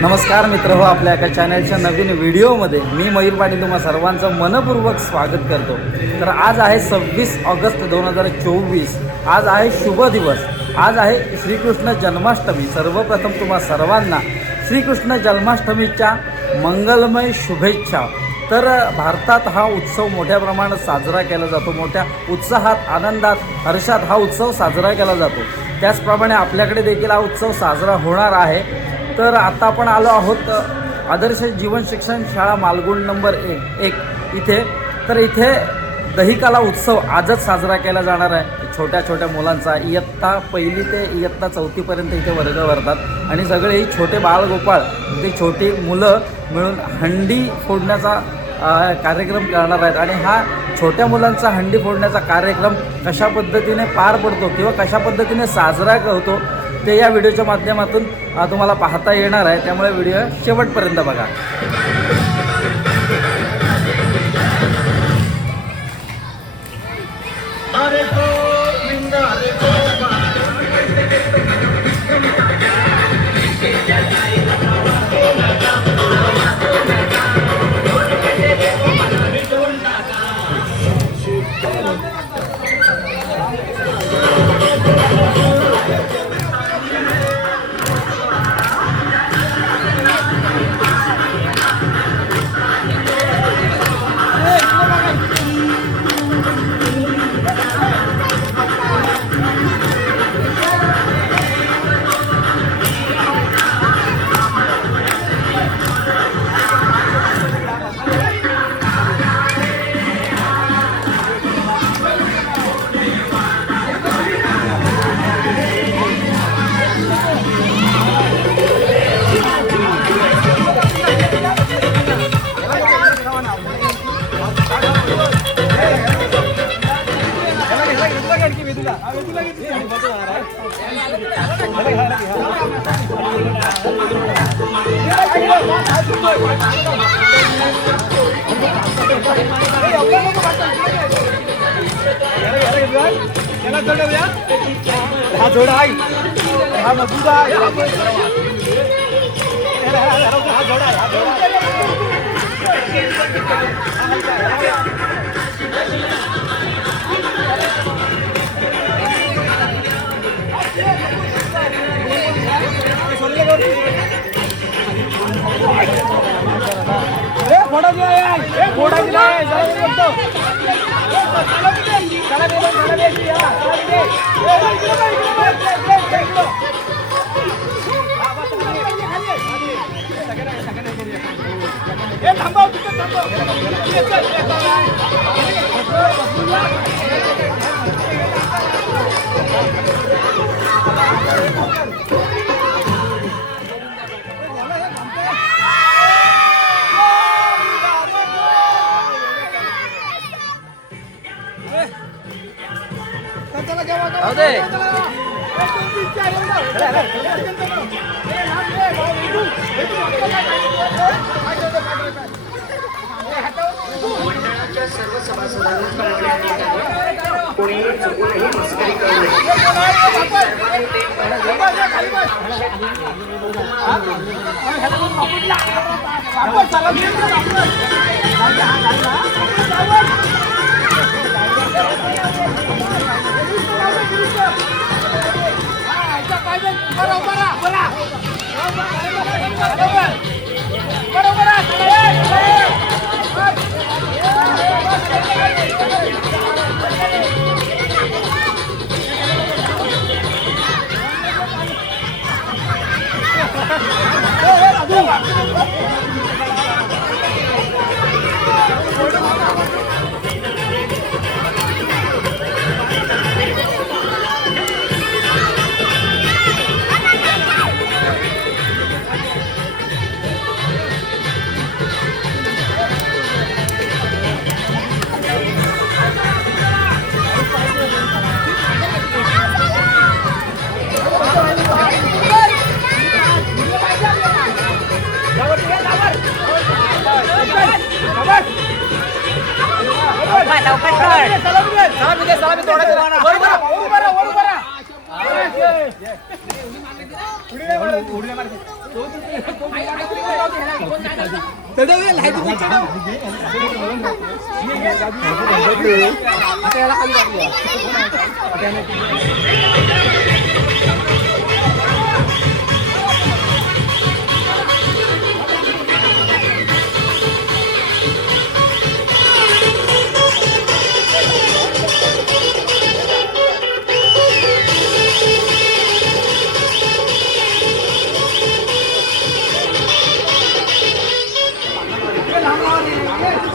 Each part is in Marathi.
नमस्कार मित्र हो, आपल्या एका चॅनलच्या नवीन व्हिडिओमध्ये मी मयूर पाटील तुम्हा सर्वांचं मनपूर्वक स्वागत करतो। तर आज आहे 26 ऑगस्ट 2024। आज आहे शुभ दिवस, आज आहे श्रीकृष्ण जन्माष्टमी। सर्वप्रथम तुम्हा सर्वांना श्रीकृष्ण जन्माष्टमीच्या मंगलमय शुभेच्छा। तर भारतात हा उत्सव मोठ्या प्रमाणात साजरा केला जातो, मोठ्या उत्साहात, आनंदात, हर्षात हा उत्सव साजरा केला जातो। त्याचप्रमाणे आपल्याकडे देखील हा उत्सव साजरा होणार आहे। तर आता आपण आलो आहोत आदर्श जीवन शिक्षण शाळा मालगुण नंबर 1 इथे। तर इथे दहीकाला उत्सव आजच साजरा केला जाणार आहे। छोट्या छोट्या मुलांचा इयत्ता 1 ते इयत्ता 4 पर्यंत इथे वर्ग भरतात आणि सगळे छोटे बाळगोपाळ ते छोटी मुलं मिळून हंडी फोडण्याचा कार्यक्रम करणार आहेत। आणि हा छोट्या मुलांचा हंडी फोडण्याचा कार्यक्रम कशा पद्धतीने पार पडतो किंवा कशा पद्धतीने साजरा होतो ते या व्हिडिओच्या माध्यमातून तुम्हाला पाहता येणार आहे। त्यामुळे व्हिडिओ शेवटपर्यंत बघा। सर्व सभासदांना कळवण्यात येत आहे, कोणी चुकूनही मस्करी करू नये। उडले मार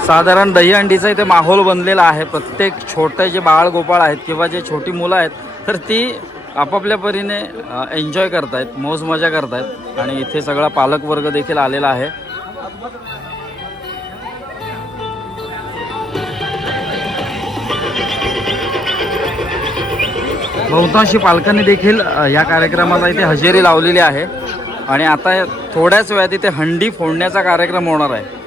साधारण दहीहंडीचा इथे माहोल बनलेला आहे. प्रत्येक छोटे जे बाळ गोपाळ आहेत किंवा जे छोटी मुलं आहेत तर ती आपापल्या परीने एन्जॉय करतायत, मौज मजा करतायत. आणि इथे सगळा पालकवर्ग देखील आलेला आहे. बहुतांशी पालकांनी देखील या कार्यक्रमाला इथे हजेरी लावलेली आहे. आणि आता थोड्याच वेळात इथे हंडी फोडण्याचा कार्यक्रम होणार आहे.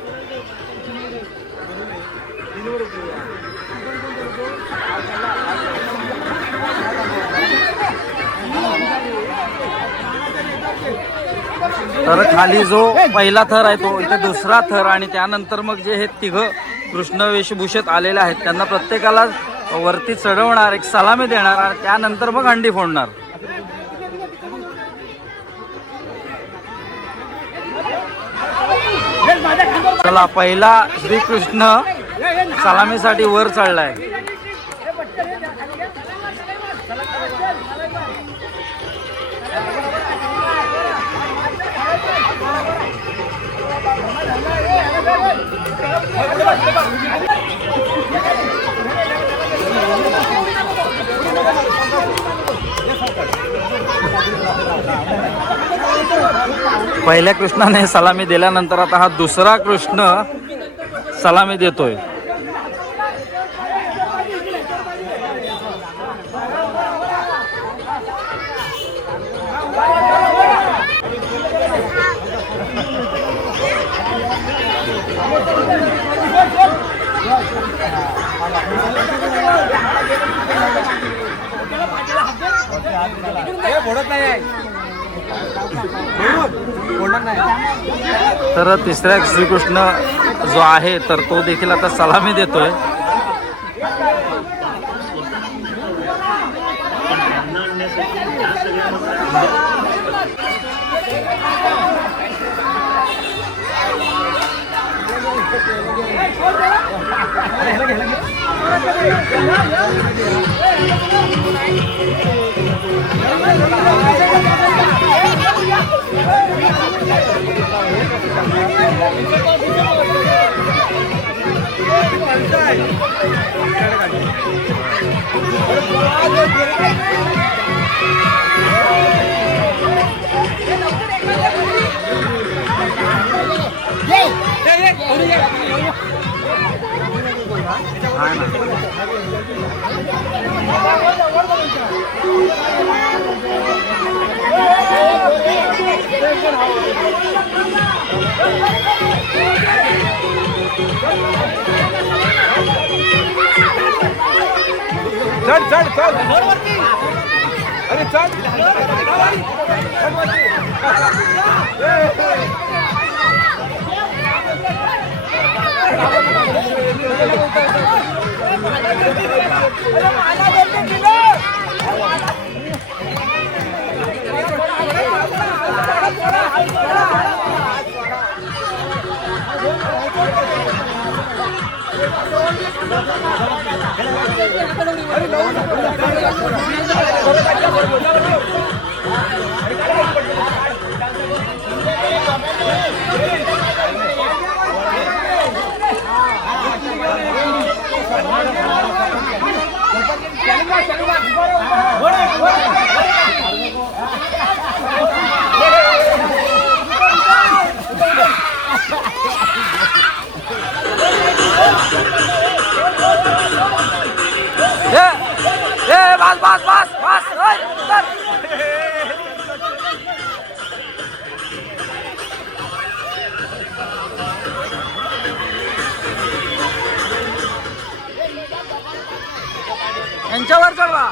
तर खाली जो पहिला थर आहे तो इथे दुसरा थर आणि त्यानंतर मग जे हे तिघं कृष्ण वेशभूषेत आलेले आहेत त्यांना प्रत्येकाला वरती चढवणार, एक सलामी देणार आणि त्यानंतर मग हंडी फोडणार. चला, पहिला श्रीकृष्ण सलामीसाठी वर चढलाय. पहिल्या कृष्णाने सलामी दिल्यानंतर आता हा दुसरा कृष्ण सलामी देतोय. तर तिसऱ्या श्रीकृष्ण जो आहे तर तो देखील आता सलामी देतोय. चल चल चल अरे चल बस बस बस बस. यांच्यावर चढवा.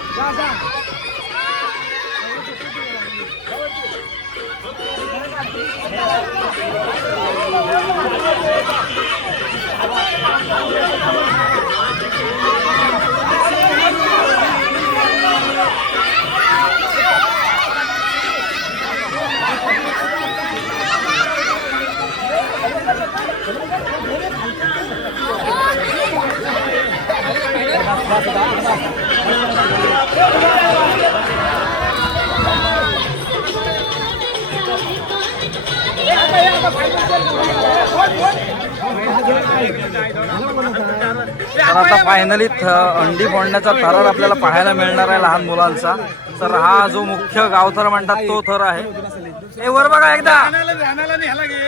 तर आता फायनली अंडी फोडण्याचा थरार आपल्याला पाहायला मिळणार आहे लहान मुलांचा. तर हा जो मुख्य गावथर म्हणतात तो थर आहे. हे वर बघा एकदा,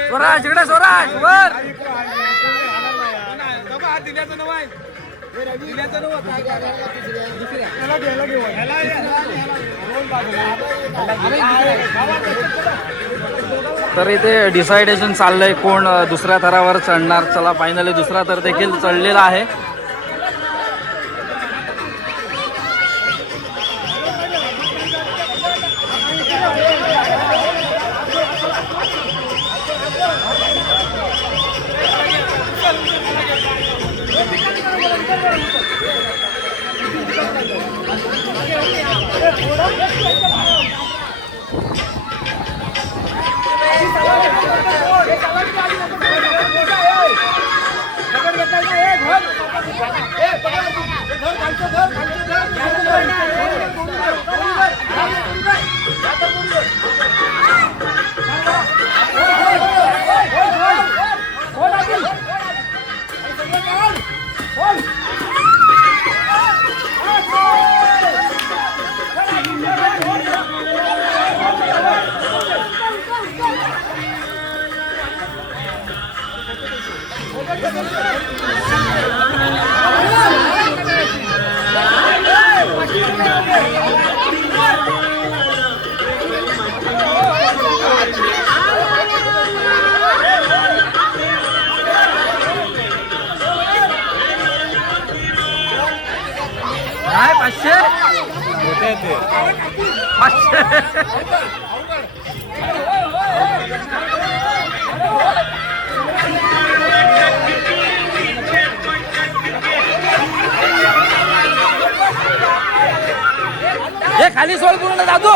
स्वराज इकडे, स्वराज वर. तर इथे डिसायडेशन चाललंय कोण दुसऱ्या थरावर चढणार. चला फायनली दुसरा थर देखील चढलेला आहे. काय 500 हे खाली सोड पूर्ण दादू.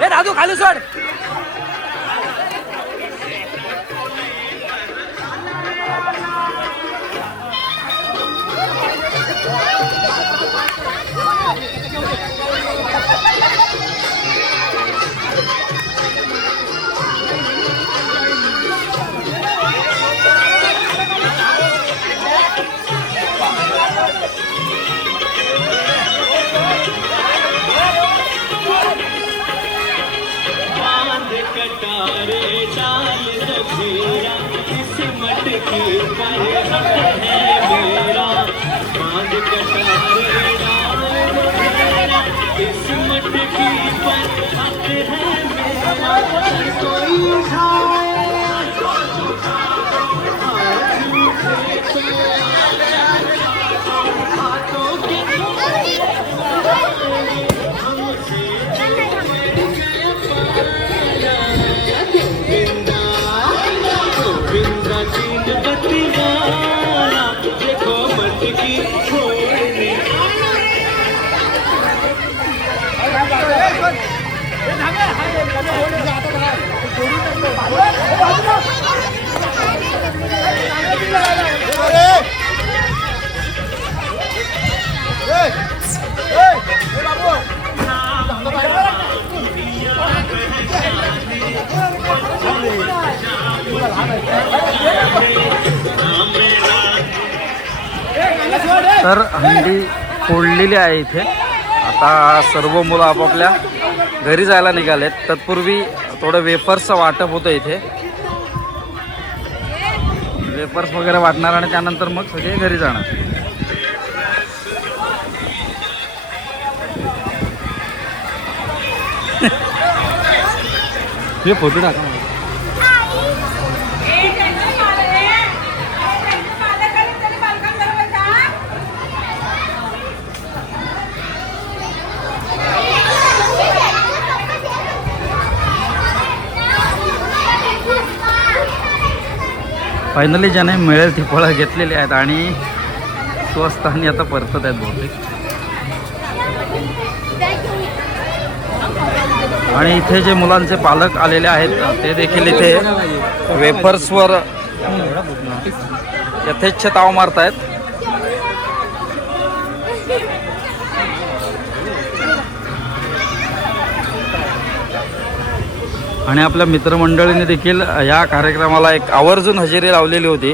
हे दादू खाली सोड. तर हंडी फोडलेली आहे इथे. आता सर्व मुलं आपापल्या घरी जायला निघालेत. तत्पूर्वी थोडं वेफर्सचं वाटप होतं इथे. वेफर्स वगैरे वाटणार आणि त्यानंतर मग सगळे घरी जाणार. हे फोटो टाका. फायनली ज्याने मिळेल ती फळं घेतलेली आहेत आणि स्वस्तानी आता परतत आहेत बहुतेक. आणि इथे जे मुलांचे पालक आलेले आहेत ते देखील इथे वेफर्सवर यथेच्छ ताव मारतायत. आणि आपल्या मित्रमंडळीने देखील ह्या कार्यक्रमाला एक आवर्जून हजेरी लावलेली होती.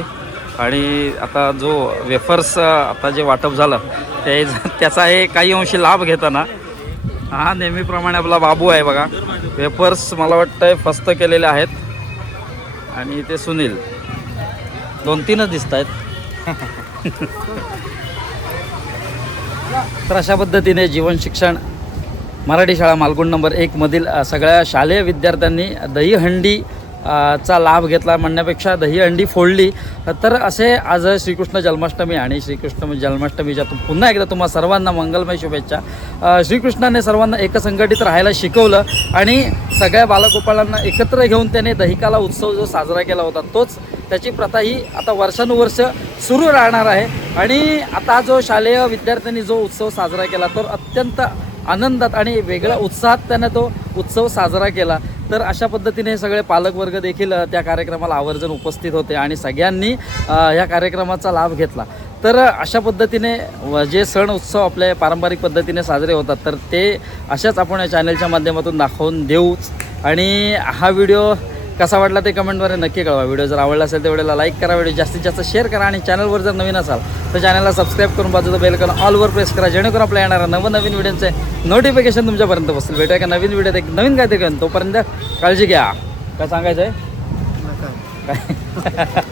आणि आता जो वेफर्स आता जे वाटप झालं त्याचा हे काही अंशी लाभ घेताना हा नेहमीप्रमाणे आपला बाबू आहे बघा. वेफर्स मला वाटतं फस्त केलेले आहेत. आणि ते सुनील 2-3च दिसत आहेत. तर अशा पद्धतीने जीवन शिक्षण मराठी शाळा मालगुण नंबर 1 मधील सगळ्या शालेय विद्यार्थ्यांनी दहीहंडी चा लाभ घेतला म्हणण्यापेक्षा दहीहंडी फोडली. तर असे आज श्रीकृष्ण जन्माष्टमी आणि श्रीकृष्ण जन्माष्टमीच्या पुन्हा एकदा तुम्हा सर्वांना मंगलमय शुभेच्छा. श्रीकृष्णाने सर्वांना एकसंघटित राहायला शिकवलं आणि सगळ्या बालगोपाळांना एकत्र घेऊन त्याने दहिकाला उत्सव जो साजरा केला होता तोच त्याची प्रथा ही आता वर्षानुवर्ष सुरू राहणार आहे. आणि आता जो शालेय विद्यार्थ्यांनी जो उत्सव साजरा केला तो अत्यंत आनंदात आणि वेगळ्या उत्साहात त्याने तो उत्सव साजरा केला. तर अशा पद्धतीने सगळे पालकवर्ग देखील त्या कार्यक्रमाला आवर्जून उपस्थित होते आणि सगळ्यांनी या कार्यक्रमाचा लाभ घेतला. तर अशा पद्धतीने जे सण उत्सव आपल्या पारंपरिक पद्धतीने साजरे होतात तर ते अशाच आपण या चॅनलच्या माध्यमातून दाखवून देऊच. आणि हा व्हिडिओ कसा वाटला ते कमेंटमध्ये नक्की कळवा. व्हिडिओ जर आवडला असेल तर व्हिडिओला लाईक करा, व्हिडिओ जास्तीत जास्त शेअर करा आणि चॅनलवर जर नवीन असाल तर चॅनलला सबस्क्राईब करून बाजूचं बेल करून ऑलवर प्रेस करा जेणेकरून आपल्या येणाऱ्या नवीन व्हिडिओचे नोटिफिकेशन तुमच्यापर्यंत पोहोचेल. भेटूया का नवीन व्हिडिओत एक नवीन काय ते घेऊन. तोपर्यंत काळजी घ्या. काय सांगायचं आहे काय